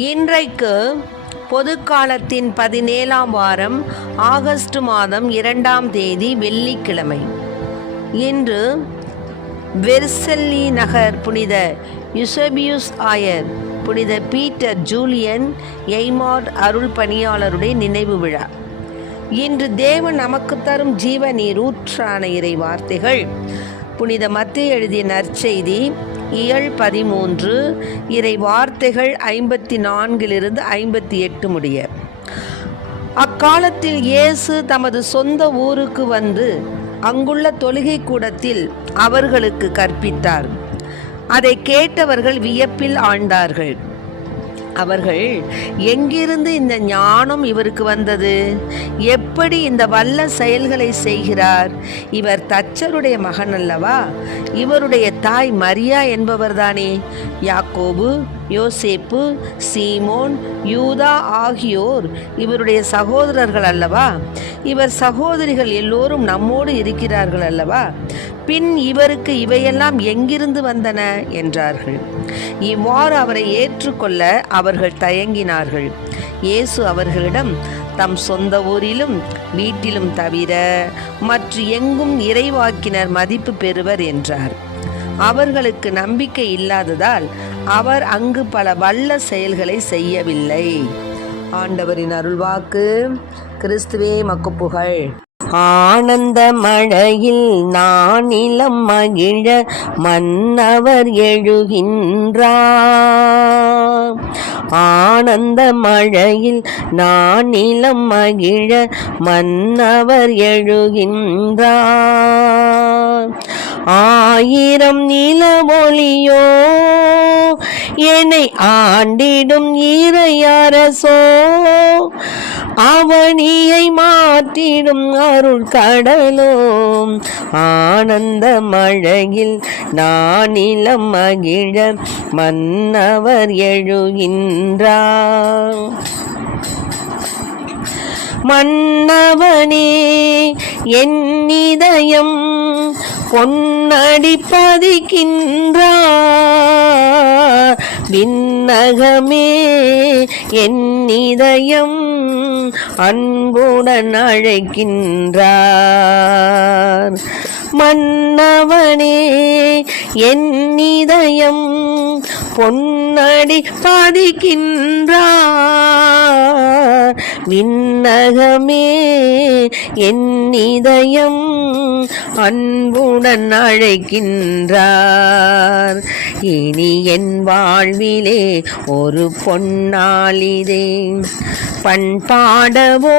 இன்றைக்கு பொதுக்காலத்தின் 17ஆம் வாரம் ஆகஸ்ட் மாதம் 2ஆம் தேதி வெள்ளிக்கிழமை. இன்று வெர்செல்லி நகர் புனித யூசேபியுஸ் ஆயர், புனித பீட்டர் ஜூலியன் எய்மார்ட் அருள் பணியாளருடைய நினைவு விழா. இன்று தேவன் நமக்கு தரும் ஜீவ நீரூற்றான இறை வார்த்தைகள் புனித மத்தேயு எழுதிய நற்செய்தி இயல் 13 இறை வார்த்தைகள் 54 58 முடிய. அக்காலத்தில் இயேசு தமது சொந்த ஊருக்கு வந்து அங்குள்ள தொழுகை கூடத்தில் அவர்களுக்கு கற்பித்தார். அதை கேட்டவர்கள் வியப்பில் ஆழ்ந்தார்கள். அவர்கள், எங்கிருந்து இந்த ஞானம் இவருக்கு வந்தது? எப்படி இந்த வல்ல செயல்களை செய்கிறார்? இவர் தச்சருடைய மகன் அல்லவா? இவருடைய தாய் மரியா என்பவர்தானே? யாக்கோபு, யோசேப்பு, சீமோன், யூதா ஆகியோர் இவருடைய சகோதரர்கள் அல்லவா? இவர் சகோதரிகள் எல்லோரும் நம்மோடு இருக்கிறார்கள் அல்லவா? பின் இவருக்கு இவையெல்லாம் எங்கிருந்து வந்தன என்றார்கள். இவ்வாறு அவரை ஏற்றுக்கொள்ள அவர்கள் தயங்கினார்கள். இயேசு அவர்களிடம், தம் சொந்த ஊரிலும் வீட்டிலும் தவிர மற்ற எங்கும் இறைவாக்கினர் மதிப்பு பெறுவர் என்றார். அவர்களுக்கு நம்பிக்கை இல்லாததால் அவர் அங்கு பல வல்ல செயல்களை செய்யவில்லை. ஆண்டவரின் அருள்வாக்கு. கிறிஸ்துவே மக்கு புகழ். ஆனந்த மழையில் நானிலம் மகிழ மன்னவர் எழுகின்றார். ஆனந்த மழையில் நானிலம் மகிழ மன்னவர் எழுகின்றார். ஆயிரம் நிலவொளியோ என்னை ஆண்டிடும் இறையரசோ, அவனியை மாற்றிடும் அருள் கடலோ. ஆனந்த மழையில் நானிலம் மகிழ மன்னவர் எழுகின்றார். மன்னவனே என் இதயம் பொன்னடி பதிக்கின்றார். விண்ணகமே என் இதயம் அன்புடன் அழைக்கின்றார். மன்னவனே என் இதயம் பொன்னடி பதிக்கின்றார். விண்ணகமே என் இதயம் அன்புடன் அழைக்கின்றார். இனி என் வாழ்விலே ஒரு பொன்னாளிதே, பண்பாடவோ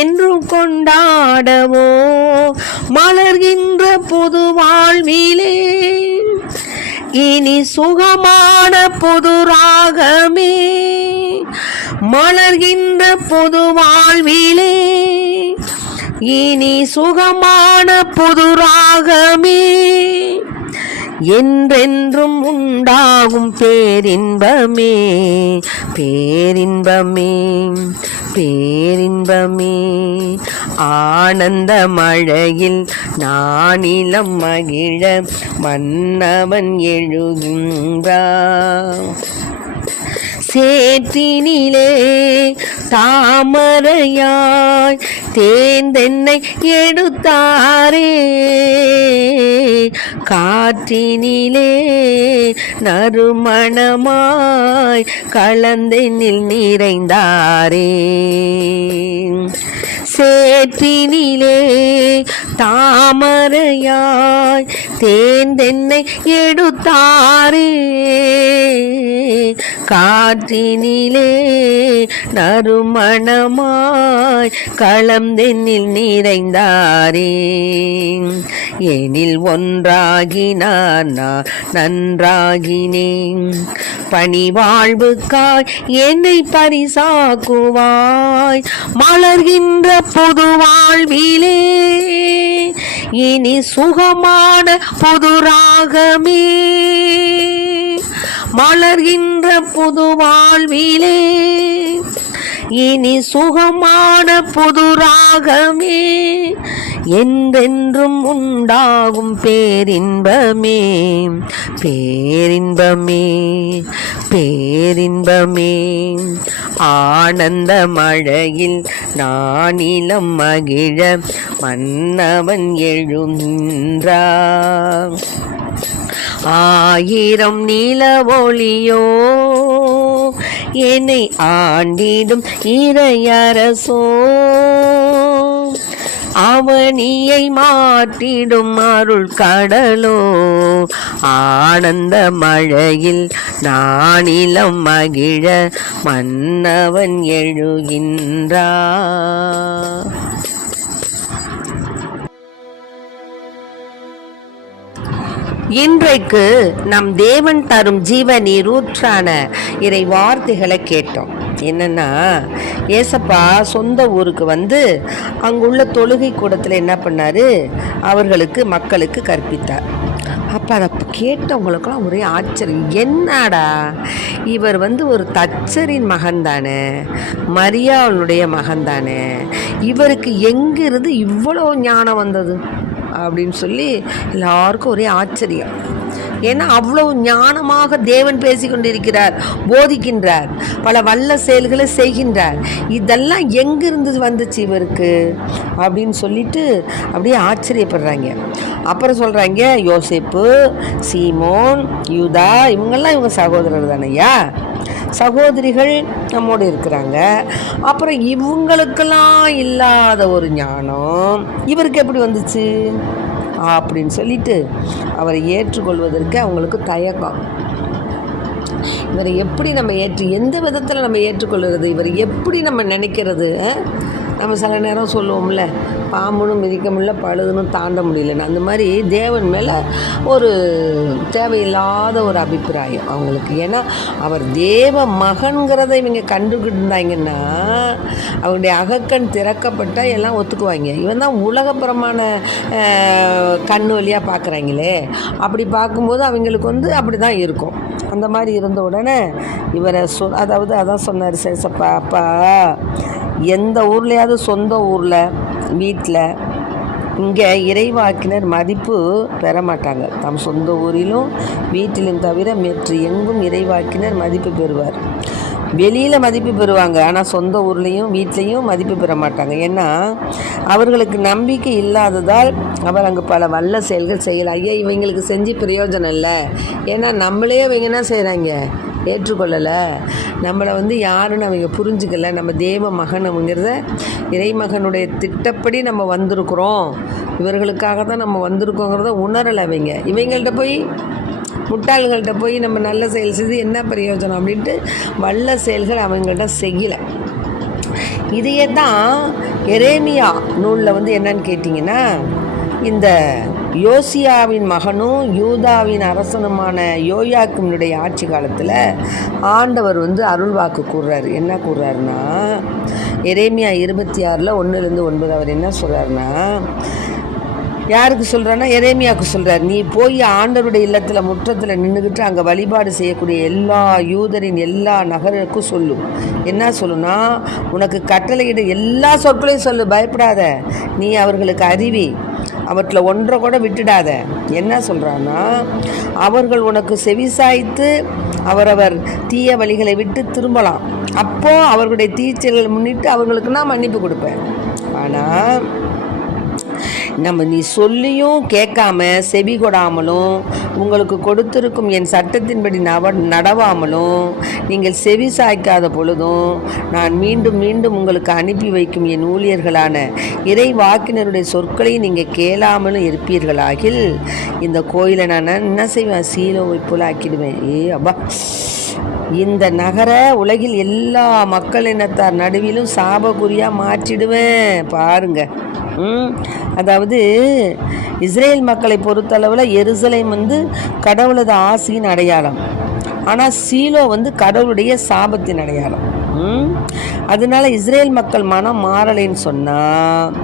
என்று கொண்டாடவோ மலர்கின்ற புது வாழ்விலே. இனி சுகமான புது ராகமே மலர்கின்ற புது வாழ்விலே. இனி சுகமான புது ராகமே என்றென்றும் உண்டாகும் பேரின்பமே. பேரின்பமே பேரின்பமே. ஆனந்த மழையில் நானிலம் மகிழ மன்னவன் எழுகின்றார். சேற்றினிலே தாமரையாய் தேர்ந்தென்னை எடுத்தாரே, காற்றினிலே நறுமணமாய் கலந்தென்னில் நிறைந்தாரே. சேற்றினிலே தாமரையாய் தேர்ந்தென்னை எடுத்தாரே, காற்றினிலே நறுமணமாய் களந்தென்னில் நிறைந்தாரே. எனில் ஒன்றாகினார் நான் நன்றாகினேன், பணிவாழ்வுக்காய் என்னை பரிசாக்குவாய். மலர்கின்ற புது வாழ்விலே இனி சுகமான புது ராகமே மலர்கின்ற புது வாழ்விலே. இனி சுகமான புது ராகமே என்றென்றும் உண்டாகும் பேரின்பமே. பேரின்பமே பேரின்பமே ஆனந்த மழையில் நானிலம் மகிழ மன்னவன் எழுகின்றான். ஆயிரம் நில ஒளியோ என்னை ஆண்டிடும் இறையரசோ அவனியை மாற்றிடும் அருள் கடலோ ஆனந்த மழையில் நானிலம் மகிழ மன்னவன் எழுகின்றான். இன்றைக்கு நம் தேவன் தரும் ஜீவ நீரூற்றான இறை வார்த்தைகளை கேட்டோம். என்னன்னா, ஏசப்பா சொந்த ஊருக்கு வந்து அங்குள்ள தொழுகை கூடத்தில் என்ன பண்ணாரு, அவர்களுக்கு மக்களுக்கு கற்பித்தார். அப்போ அதை கேட்டவங்களுக்கெல்லாம் ஒரே ஆச்சரியம். என்னடா இவர் வந்து ஒரு தச்சரின் மகன் தானே, மரியாளுடைய மகன் தானே, இவருக்கு எங்கிருந்து இவ்வளோ ஞானம் வந்தது அப்படின்னு சொல்லி எல்லாருக்கும் ஒரே ஆச்சரியம். ஏன்னா அவ்வளவு ஞானமாக தேவன் பேசிக்கொண்டிருக்கிறார், போதிக்கின்றார், பல வல்ல செயல்களை செய்கின்றார். இதெல்லாம் எங்கிருந்து வந்துச்சு இவருக்கு அப்படின்னு சொல்லிட்டு அப்படியே ஆச்சரியப்படுறாங்க. அப்புறம் சொல்கிறாங்க, யோசேப்பு, சீமோன், யூதா இவங்க சகோதரர் தானையா, சகோதரிகள் நம்மோடு இருக்கிறாங்க. அப்புறம் இவங்களுக்கெல்லாம் இல்லாத ஒரு ஞானம் இவருக்கு எப்படி வந்துச்சு அப்படின்னு சொல்லிட்டு அவரை ஏற்றுக்கொள்வதற்கு அவங்களுக்கு தயக்கம். இவரை எப்படி நம்ம எந்த விதத்தில் நம்ம ஏற்றுக்கொள்கிறது, இவரை எப்படி நம்ம நினைக்கிறது. நம்ம சில நேரம் சொல்லுவோம்ல, பாம்புனும் மிதிக்க முடியல, பழுதுனும் தாண்ட முடியலன்னு. அந்த மாதிரி தேவன் மேலே ஒரு தேவையில்லாத ஒரு அபிப்பிராயம் அவங்களுக்கு. ஏன்னா அவர் தேவ மகன்கிறத இவங்க கண்டுக்கிட்டு இருந்தாங்கன்னா அவங்களுடைய அகக்கண் திறக்கப்பட்டால் எல்லாம் ஒத்துக்குவாங்க. இவன் தான் உலகப்புறமான கண் வழியாக பார்க்குறாங்களே, அப்படி பார்க்கும்போது அவங்களுக்கு வந்து அப்படி தான் இருக்கும். அந்த மாதிரி இருந்த உடனே இவரை அதாவது அதான் சொன்னார் சேசப்பா, அப்பா எந்த ஊர்லையாவது சொந்த ஊரில் வீட்டில் இங்கே இறைவாக்கினர் மதிப்பு பெற மாட்டாங்க. தம் சொந்த ஊரிலும் வீட்டிலும் தவிர மற்ற எங்கும் இறைவாக்கினர் மதிப்பு பெறுவார். வெளியில் மதிப்பு பெறுவாங்க, ஆனால் சொந்த ஊர்லேயும் வீட்லேயும் மதிப்பு பெற மாட்டாங்க. ஏன்னா அவர்களுக்கு நம்பிக்கை இல்லாததால் அவர் அங்கே பல வல்ல செயல்கள் செய்யலாம். ஐயா இவங்களுக்கு செஞ்சு பிரயோஜனம் இல்லை. ஏன்னா நம்மளே இவங்க என்ன செய்கிறாங்க, ஏற்றுக்கொள்ளலை, நம்மளை வந்து யாருன்னு அவங்க புரிஞ்சுக்கலை. நம்ம தேவ மகனுங்கிறத இறைமகனுடைய திட்டப்படி நம்ம வந்திருக்கிறோம், இவர்களுக்காக தான் நம்ம வந்திருக்கோங்கிறத உணரலை. இவங்கள்ட்ட போய் முட்டாள்கள்கிட்ட போய் நம்ம நல்ல செயல் செய்து என்ன பிரயோஜனம் அப்படின்ட்டு வல்ல செயல்கள் அவங்கள்ட்ட செய்யலை. இதையே தான் எரேமியா நூலில் வந்து என்னன்னு கேட்டிங்கன்னா, இந்த யோசியாவின் மகனும் யூதாவின் அரசனுமான யோயாக்கினுடைய ஆட்சி காலத்தில் ஆண்டவர் வந்து அருள்வாக்கு கூறுறாரு. என்ன கூறுறாருன்னா, எரேமியா 26 1-9 அவர் என்ன சொல்கிறாருன்னா, யாருக்கு சொல்கிறான்னா எரேமியாவுக்கு சொல்கிறார், நீ போய் ஆண்டவருடைய இல்லத்தில் முற்றத்தில் நின்றுக்கிட்டு அங்கே வழிபாடு செய்யக்கூடிய எல்லா யூதரின் எல்லா நகருக்கும் சொல்லும். என்ன சொல்லுன்னா, உனக்கு கட்டளையிட எல்லா சொற்களையும் சொல்லு, பயப்படாத, நீ அவர்களுக்கு அறிவி, அவற்றில் ஒன்றை கூட விட்டுடாத. என்ன சொல்கிறான்னா, அவர்கள் உனக்கு செவிசாய்த்து அவரவர் தீய வழிகளை விட்டு திரும்பலாம், அப்போது அவர்களுடைய தீச்செயல்களை முன்னிட்டு அவர்களுக்கு நான் மன்னிப்பு கொடுப்பேன். ஆனால் நீ சொல்லியும் கேட்காம செவி கொடாமலும் உங்களுக்கு கொடுத்திருக்கும் என் சட்டத்தின்படி நடவாமலும் நீங்கள் செவி சாய்க்காத பொழுதும் நான் மீண்டும் மீண்டும் உங்களுக்கு அனுப்பி வைக்கும் என் ஊழியர்களான இறை வாக்கினருடைய சொற்களை நீங்கள் கேளாமலும் இருப்பீர்களாகில் இந்த கோயிலை நான் என்ன செய்வேன், சீலோவை போல ஆக்கிடுவேன். அப்பா, இந்த நகர உலகில் எல்லா மக்கள் இனத்தார் நடுவிலும் சாபகுறியாக மாற்றிடுவேன். பாருங்க. அதாவது இஸ்ரேல் மக்களை பொறுத்தளவில் எருசலேம் வந்து கடவுளது ஆசியின் அடையாளம், ஆனால் சீலோ வந்து கடவுளுடைய சாபத்தின் அடையாளம். அதனால இஸ்ரேல் மக்கள் மனம் மாறலைன்னு சொன்னால்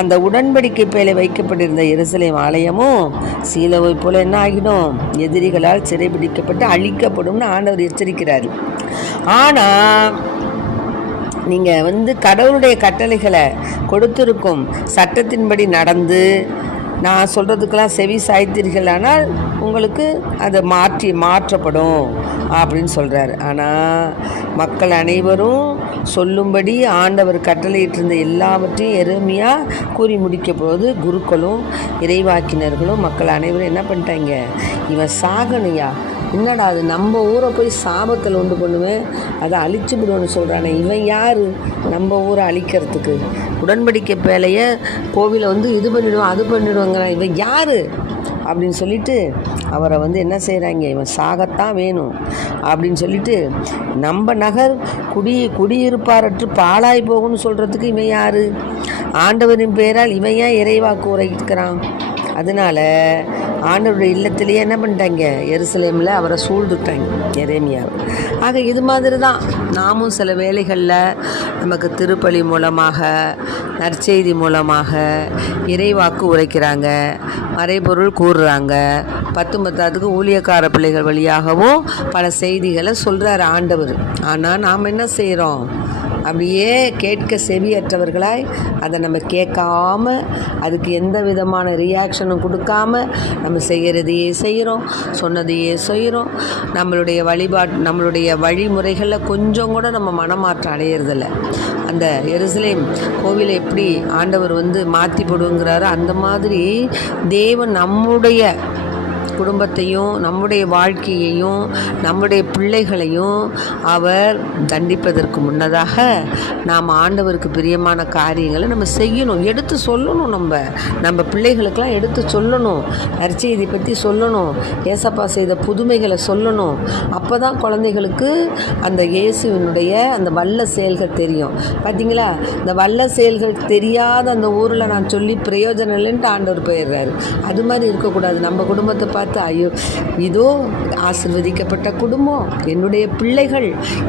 அந்த உடன்படிக்கை பேலை வைக்கப்பட்டிருந்த எருசலேம் ஆலயமும் சீலோவை போல என்ன ஆகிடும், எதிரிகளால் சிறைபிடிக்கப்பட்டு அழிக்கப்படும்னு ஆண்டவர் எச்சரிக்கிறார். ஆனால் நீங்கள் கடவுளுடைய கட்டளைகளை கொடுத்திருக்கும் சட்டத்தின்படி நடந்து நான் சொல்கிறதுக்கெல்லாம் செவி சாய்த்தீர்களானால் உங்களுக்கு அதை மாற்றப்படும் அப்படின்னு சொல்கிறாரு. ஆனால் மக்கள் அனைவரும் சொல்லும்படி ஆண்டவர் கட்டளையிட்டிருந்த எல்லாவற்றையும் எருமையாக கூறி முடிக்க போது குருக்களும் இறைவாக்கினர்களும் மக்கள் அனைவரும் என்ன பண்ணிட்டாங்க, இவன் சாகனையா, என்னடா அது நம்ம ஊரை போய் சாபத்தில் உண்டு பண்ணுவேன், அதை அழிச்சு விடுவோன்னு சொல்கிறானே, இவன் யார் நம்ம ஊரை அழிக்கிறதுக்கு, உடன்படிக்கை பேலையை கோவிலை இது பண்ணிவிடுவான் அது பண்ணிவிடுவாங்கிறான், இவன் யார் அப்படின்னு சொல்லிட்டு அவரை என்ன செய்கிறாங்க, இவன் சாகத்தான் வேணும் அப்படின்னு சொல்லிட்டு நம்ம நகர் குடியிருப்பாரற்று பாழாய் போகும்னு சொல்கிறதுக்கு இவன் யார், ஆண்டவரின் பெயரால் இவன் ஏன் இறைவாக்கு உரைக்கிறான். அதனால் ஆண்டவருடைய இல்லத்திலேயே என்ன பண்ணிட்டாங்க, எருசலேமில் அவரை சூழ்ந்துட்டாங்க எரேமியாவை. ஆக இது மாதிரி தான் நாமும் சில வேளைகளில் நமக்கு திருப்பலி மூலமாக நற்செய்தி மூலமாக இறைவாக்கு உரைக்கிறாங்க, மறைபொருள் கூறுறாங்க, 10 ஊழியக்கார பிள்ளைகள் வழியாகவும் பல செய்திகளை சொல்கிறார் ஆண்டவர். ஆனால் நாம் என்ன செய்கிறோம், அப்படியே கேட்க செவியற்றவர்களாய் அதை நம்ம கேட்காம அதுக்கு எந்த விதமான ரியாக்ஷனும் கொடுக்காம நம்ம செய்கிறதையே செய்கிறோம், சொன்னதையே செய்கிறோம். நம்மளுடைய வழிமுறைகளில் கொஞ்சம் கூட நம்ம மனமாற்றம் அடையிறதில்ல. அந்த எருசலேம் கோவிலை எப்படி ஆண்டவர் மாற்றி போடுங்கிறாரோ அந்த மாதிரி தேவன் நம்முடைய குடும்பத்தையும் நம்முடைய வாழ்க்கையையும் நம்முடைய பிள்ளைகளையும் அவர் தண்டிப்பதற்கு முன்னதாக நாம் ஆண்டவருக்கு பிரியமான காரியங்களை நம்ம செய்யணும், எடுத்து சொல்லணும். நம்ம பிள்ளைகளுக்கெல்லாம் எடுத்து சொல்லணும், நற்செய்தி பற்றி சொல்லணும், ஏசப்பா செய்த புதுமைகளை சொல்லணும். அப்போ தான் குழந்தைகளுக்கு அந்த இயேசுவினுடைய அந்த வல்ல செயல்கள் தெரியும். பார்த்தீங்களா, இந்த வல்ல செயல்கள் தெரியாத அந்த ஊரில் நான் சொல்லி பிரயோஜனம் இல்லைன்ட்டு ஆண்டவர் போயிடுறாரு. அது மாதிரி இருக்கக்கூடாது. நம்ம குடும்பத்தை பார்த்து ஐயோ இதோ ஆசீர்வதிக்கப்பட்ட குடும்பம், என்னுடைய பிள்ளைகள்,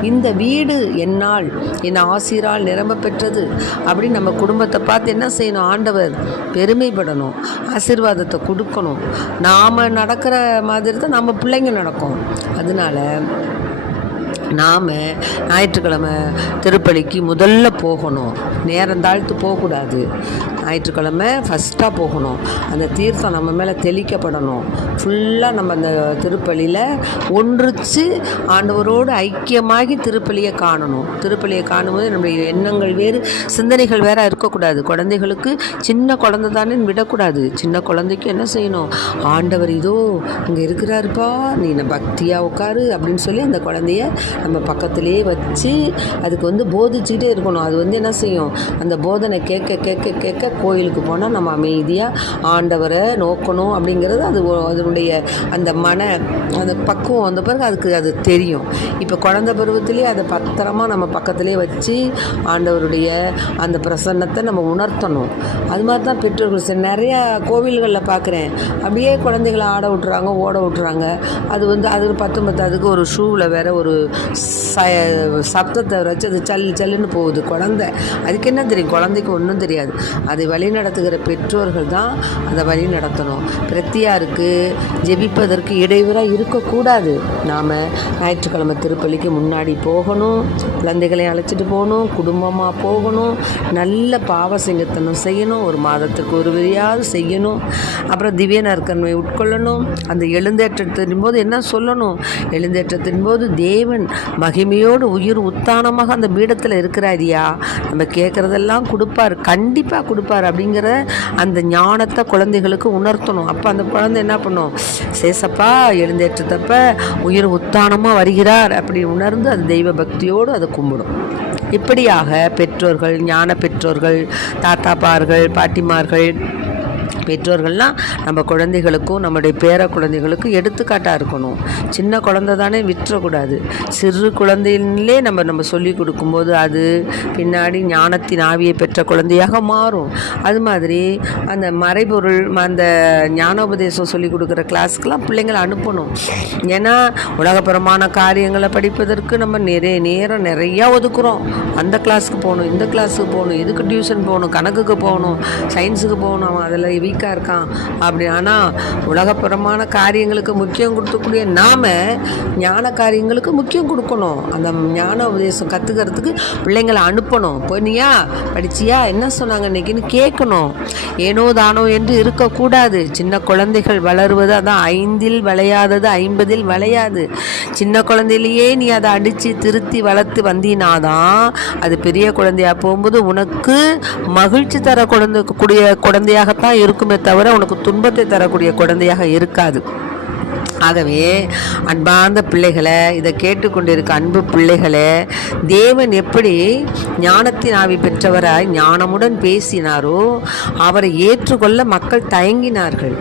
இந்த வீடு என்னால் என் ஆசீரால் நிரம்ப பெற்றது அப்படின்னு நம்ம குடும்பத்தை பார்த்து என்ன செய்யணும், ஆண்டவர் பெருமைப்படணும், ஆசீர்வாதத்தை கொடுக்கணும். நாம் நடக்கிற மாதிரி தான் நம்ம பிள்ளைங்க நடக்கும். அதனால நாம் ஞாயிற்றுக்கிழமை திருப்பலிக்கு முதல்ல போகணும், நேரம் தாழ்த்து போகக்கூடாது. ஞாயிற்றுக்கிழமை ஃபஸ்ட்டாக போகணும், அந்த தீர்த்தம் நம்ம மேலே தெளிக்கப்படணும். ஃபுல்லாக நம்ம அந்த திருப்பலியில் ஒன்றிச்சு ஆண்டவரோடு ஐக்கியமாகி திருப்பலியை காணணும். திருப்பலியை காணும்போது நம்முடைய எண்ணங்கள் வேறு, சிந்தனைகள் வேறு இருக்கக்கூடாது. குழந்தைகளுக்கு சின்ன குழந்தை தானே விடக்கூடாது. சின்ன குழந்தைக்கு என்ன செய்யணும், ஆண்டவர் இதோ இங்கே இருக்கிறாருப்பா, நீ பக்தியாக உட்காரு அப்படின்னு சொல்லி அந்த குழந்தைய நம்ம பக்கத்திலே வச்சு அதுக்கு போதிச்சுக்கிட்டே இருக்கணும். அது என்ன செய்யும், அந்த போதனை கேட்க கேட்க கேட்க கோயிலுக்கு போனால் நம்ம அமைதியாக ஆண்டவரை நோக்கணும் அப்படிங்கிறது அதனுடைய அந்த அந்த பக்குவம் வந்த பிறகு அது தெரியும். இப்போ குழந்தை பருவத்திலே அதை பத்திரமா நம்ம பக்கத்திலே வச்சு ஆண்டவருடைய அந்த பிரசன்னத்தை நம்ம உணர்த்தணும். அது மாதிரி தான் பெற்றோர்கள் நிறையா கோவில்களில் பார்க்குறேன், அப்படியே குழந்தைகளை ஆட விட்டுறாங்க, ஓட விட்டுறாங்க. அது அது 10 ஒரு ஷூவில் வேற ஒரு சப்தத்தை வச்சு அது சல்லுன்னு போகுது குழந்தை. அதுக்கு என்ன தெரியும், குழந்தைக்கு ஒன்றும் தெரியாது. அதை வழி நடத்துகிற பெற்றோர்கள் தான் அதை வழி நடத்தணும். பிரத்தியாருக்கு ஜெபிப்பதற்கு இடையூறாக இருக்கக்கூடாது. நாம் ஞாயிற்றுக்கிழமை திருப்பலிக்கு முன்னாடி போகணும், குழந்தைகளை அழைச்சிட்டு போகணும், குடும்பமாக போகணும், நல்ல பாவ சிங்கத்தனம் செய்யணும், ஒரு மாதத்துக்கு ஒரு வழியாவது செய்யணும். அப்புறம் திவ்ய நற்கன்மை உட்கொள்ளணும். அந்த எழுந்தேற்றத்தின் போது என்ன சொல்லணும், எழுந்தேற்றத்தின் போது தேவன் மகிமையோடு உயிர் உத்தானமாக அந்த பீடத்தில் இருக்கிறாரியா, நம்ம கேட்குறதெல்லாம் கொடுப்பார், கண்டிப்பாக கொடுப்பார் அப்படிங்கிற அந்த ஞானத்தை குழந்தைகளுக்கு உணர்த்தணும். அப்போ அந்த குழந்தை என்ன பண்ணும், சேசப்பா எழுந்தேற்றத்தப்ப உயிர் உத்தானமாக வருகிறார் அப்படி உணர்ந்து அது தெய்வ பக்தியோடு அதை கும்பிடும். இப்படியாக பெற்றோர்கள், ஞான பெற்றோர்கள், தாத்தாப்பார்கள், பாட்டிமார்கள், பெற்றோர்கள்லாம் நம்ம குழந்தைகளுக்கும் நம்முடைய பேர குழந்தைகளுக்கும் எடுத்துக்காட்டாக இருக்கணும். சின்ன குழந்தை தானே விட்டுறக்கூடாது. சிறு குழந்தையிலே நம்ம சொல்லி கொடுக்கும்போது அது பின்னாடி ஞானத்தின் ஆவியை பெற்ற குழந்தையாக மாறும். அது மாதிரி அந்த மறைபொருள் அந்த ஞானோபதேசம் சொல்லி கொடுக்குற கிளாஸுக்கெல்லாம் பிள்ளைங்களை அனுப்பணும். ஏன்னா உலகப்புறமான காரியங்களை படிப்பதற்கு நம்ம நிறையா ஒதுக்குறோம். அந்த கிளாஸுக்கு போகணும், இந்த கிளாஸுக்கு போகணும், இதுக்கு டியூஷன் போகணும், கணக்குக்கு போகணும், சயின்ஸுக்கு போகணும், அதில் வீக்காக இருக்கான் அப்படி. ஆனால் உலகப்புறமான காரியங்களுக்கு முக்கியம் கொடுக்கக்கூடிய நாம் ஞான காரியங்களுக்கு முக்கியம் கொடுக்கணும். அந்த ஞான உபதேசம் கற்றுக்கிறதுக்கு பிள்ளைங்களை அனுப்பணும். போனியா, படிச்சியா, என்ன சொன்னாங்க இன்னைக்குன்னு கேட்கணும். ஏனோ தானோ என்று இருக்கக்கூடாது. சின்ன குழந்தைகள் வளருவது அதான் 5 விளையாதது 50 விளையாது. சின்ன குழந்தையிலேயே நீ அதை அடித்து திருத்தி வளர்த்து வந்தினாதான் அது பெரிய குழந்தையாக போகும்போது உனக்கு மகிழ்ச்சி தரக்கூடிய குழந்தையாகத்தான் இருக்குமே தவிர உனக்கு துன்பத்தை தரக்கூடிய குழந்தையாக இருக்காது. ஆகவே அன்பார்ந்த பிள்ளைகளை, இதை கேட்டுக்கொண்டிருக்க அன்பு பிள்ளைகளே, தேவன் எப்படி ஞானத்தின் ஆவி பெற்றவராய் ஞானமுடன் பேசினாரோ அவரை ஏற்றுக்கொள்ள மக்கள் தயங்கினார்கள்.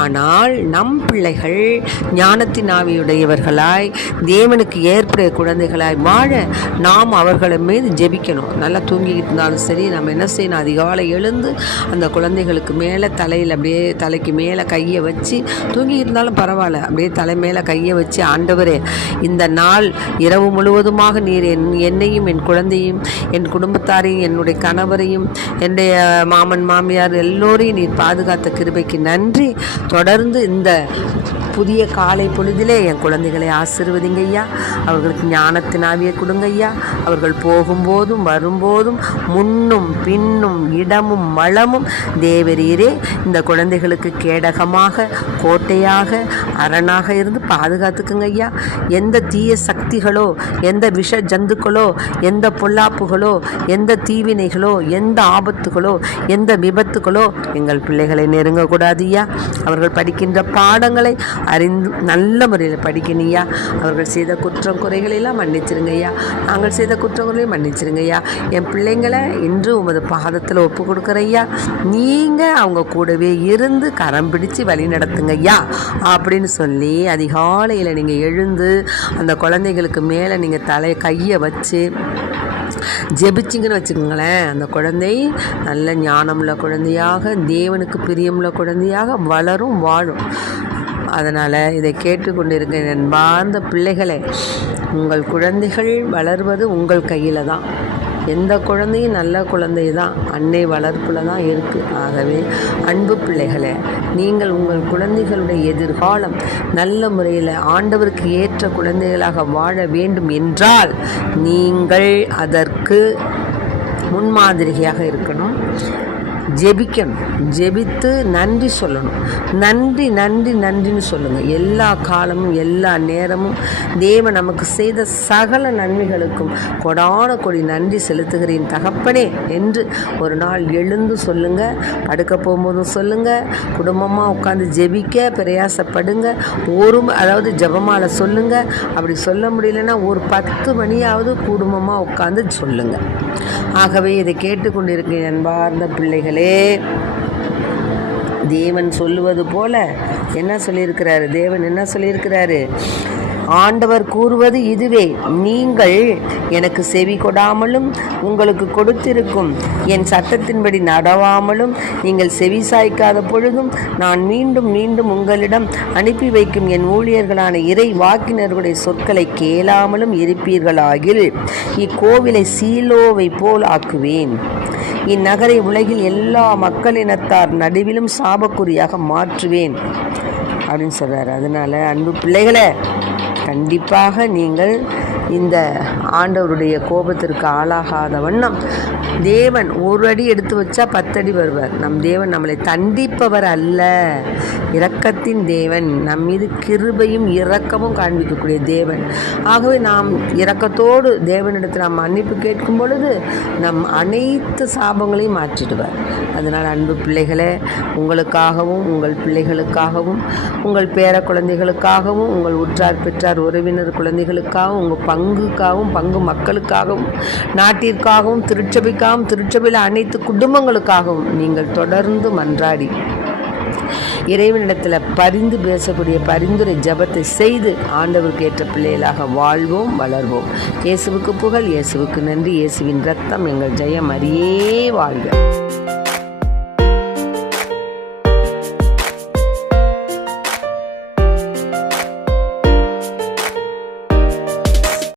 ஆனால் நம் பிள்ளைகள் ஞானத்தின் ஆவியுடையவர்களாய் தேவனுக்கு ஏற்புடைய குழந்தைகளாய் வாழ நாம் அவர்களை மீது ஜெபிக்கணும். நல்லா தூங்கிக்கிட்டு இருந்தாலும் சரி, நம்ம என்ன செய்யணும், அதிகாலை எழுந்து அந்த குழந்தைகளுக்கு மேலே தலையில் அப்படியே தலைக்கு மேலே கையை வச்சு, தூங்கிக்கிட்டு இருந்தாலும் பரவாயில்ல, அப்படியே தலை மேலே கையை வச்சு, ஆண்டவரே இந்த நாள் இரவு முழுவதுமாக நீர் என்னையும் என் குழந்தையும் என் குடும்பத்தாரையும் என்னுடைய கணவரையும் என்னுடைய மாமன் மாமியார் எல்லோரையும் நீர் பாதுகாத்த கிருபைக்கு நன்றி. தொடர்ந்து இந்த புதிய காலை பொழுதிலே என் குழந்தைகளை ஆசீர்வதிங்க ஐயா. அவர்களுக்கு ஞானத்தின் ஆவியை கொடுங்க ஐயா. அவர்கள் போகும்போதும் வரும்போதும் முன்னும் பின்னும் இடமும் வளமும் தேவரீரே இந்த குழந்தைகளுக்கு கேடகமாக கோட்டையாக அரணாக இருந்து பாதுகாத்துக்குங்க ஐயா. எந்த தீய சக்திகளோ, எந்த விஷ ஜந்துக்களோ, எந்த பொல்லாப்புகளோ, எந்த தீவினைகளோ, எந்த ஆபத்துகளோ, எந்த விபத்துகளோ எங்கள் பிள்ளைகளை நெருங்கக்கூடாது ஐயா. அவர்கள் படிக்கின்ற பாடங்களை அறிந்து நல்ல முறையில் படிக்கணுயா. அவர்கள் செய்த குற்றம் குறைகளெல்லாம் மன்னிச்சிருங்க ஐயா. நாங்கள் செய்த குற்றங்களையும் மன்னிச்சிருங்க ஐயா. என் பிள்ளைங்களை இன்று உமது பாதத்தில் ஒப்பு கொடுக்குற ஐயா. நீங்கள் அவங்க கூடவே இருந்து கரம் பிடிச்சு வழி நடத்துங்க ஐயா அப்படின்னு சொல்லி அதிகாலையில் நீங்கள் எழுந்து அந்த குழந்தைகளுக்கு மேலே நீங்கள் கையை வச்சு ஜெபிச்சிங்கன்னு வச்சுக்கோங்களேன், அந்த குழந்தை நல்ல ஞானமுள்ள குழந்தையாக தேவனுக்கு பிரியமுள்ள குழந்தையாக வளரும், வாழும். அதனால் இதை கேட்டுக்கொண்டிருக்க அன்பார்ந்த பிள்ளைகளே, உங்கள் குழந்தைகள் வளர்வது உங்கள் கையில் தான். எந்த குழந்தையும் நல்ல குழந்தை தான், அன்னை வளர்ப்பில் தான் இருக்குது. ஆகவே அன்பு பிள்ளைகளே, நீங்கள் உங்கள் குழந்தைகளுடைய எதிர்காலம் நல்ல முறையில் ஆண்டவருக்கு ஏற்ற குழந்தைகளாக வாழ வேண்டும் என்றால் நீங்கள் அதற்கு முன்மாதிரியாக இருக்கணும். ஜெபிக்கணும். ஜெபித்து நன்றி சொல்லணும். நன்றி நன்றி நன்றின்னு சொல்லுங்கள். எல்லா காலமும் எல்லா நேரமும் தேவன் நமக்கு செய்த சகல நன்மைகளுக்கும் கொடான கொடி நன்றி செலுத்துகிறேன் தகப்பனே என்று ஒரு நாள் எழுந்து சொல்லுங்கள். படுக்க போகும்போதும் சொல்லுங்கள். குடும்பமாக உட்காந்து ஜெபிக்க பிரயாசப்படுங்க. அதாவது ஜெபமாலை சொல்லுங்கள். அப்படி சொல்ல முடியலன்னா ஒரு 10 மணியாவது குடும்பமாக உட்காந்து சொல்லுங்கள். ஆகவே இதை கேட்டுக்கொண்டிருக்கிற அன்பார்ந்த பிள்ளைகளே, தேவன் சொல்லுவது போல என்ன சொல்லியிருக்கிறாரு? தேவன் என்ன சொல்லியிருக்கிறாரு? ஆண்டவர் கூறுவது இதுவே, நீங்கள் எனக்கு செவி கொடாமலும் உங்களுக்கு கொடுத்திருக்கும் என் சட்டத்தின்படி நடவாமலும் நீங்கள் செவி சாய்க்காத பொழுதும் நான் மீண்டும் மீண்டும் உங்களிடம் அனுப்பி வைக்கும் என் ஊழியர்களான இறை வாக்கினர்களுடைய சொற்களை கேளாமலும் இருப்பீர்களாகில் இக்கோவிலை சீலோவை போல் ஆக்குவேன். இந்நகரை உலகில் எல்லா மக்களினத்தார் நடுவிலும் சாபக்குறியாக மாற்றுவேன் அப்படின்னு சொல்கிறார். அதனால் அன்பு பிள்ளைகளே, கண்டிப்பாக நீங்கள் இந்த ஆண்டவருடைய கோபத்திற்கு ஆளாகாத வண்ணம் தேவன் ஒரு அடி எடுத்து வச்சா 10 அடி வருவார். நம் தேவன் நம்மளை தண்டிப்பவர் அல்ல, இரக்கத்தின் தேவன், நம் மீது கிருபையும் இரக்கமும் காண்பிக்கக்கூடிய தேவன். ஆகவே நாம் இரக்கத்தோடு தேவனிடத்தில் நாம் மன்னிப்பு கேட்கும் பொழுது நம் அனைத்து சாபங்களையும் மாற்றிடுவார். அதனால் அன்பு பிள்ளைகளே, உங்களுக்காகவும் உங்கள் பிள்ளைகளுக்காகவும் உங்கள் பேர குழந்தைகளுக்காகவும் உங்கள் உற்றார் பெற்றார் உறவினர் குழந்தைகளுக்காகவும் உங்கள் பங்குக்காகவும் பங்கு மக்களுக்காகவும் நாட்டிற்காகவும் திருச்சபைக்காகவும் திருச்சபையில் அனைத்து குடும்பங்களுக்காகவும் நீங்கள் தொடர்ந்து மன்றாடி இறைவனிடத்தில் பரிந்து பேசக்கூடிய பரிந்துரை ஜபத்தை செய்து ஆண்டவருக்கு ஏற்ற பிள்ளைகளாக வாழ்வோம், வளர்வோம். இயேசுவுக்கு புகழ், இயேசுவுக்கு நன்றி. இயேசுவின் இரத்தம் எங்கள் ஜெயம். அறியே வாழ்க.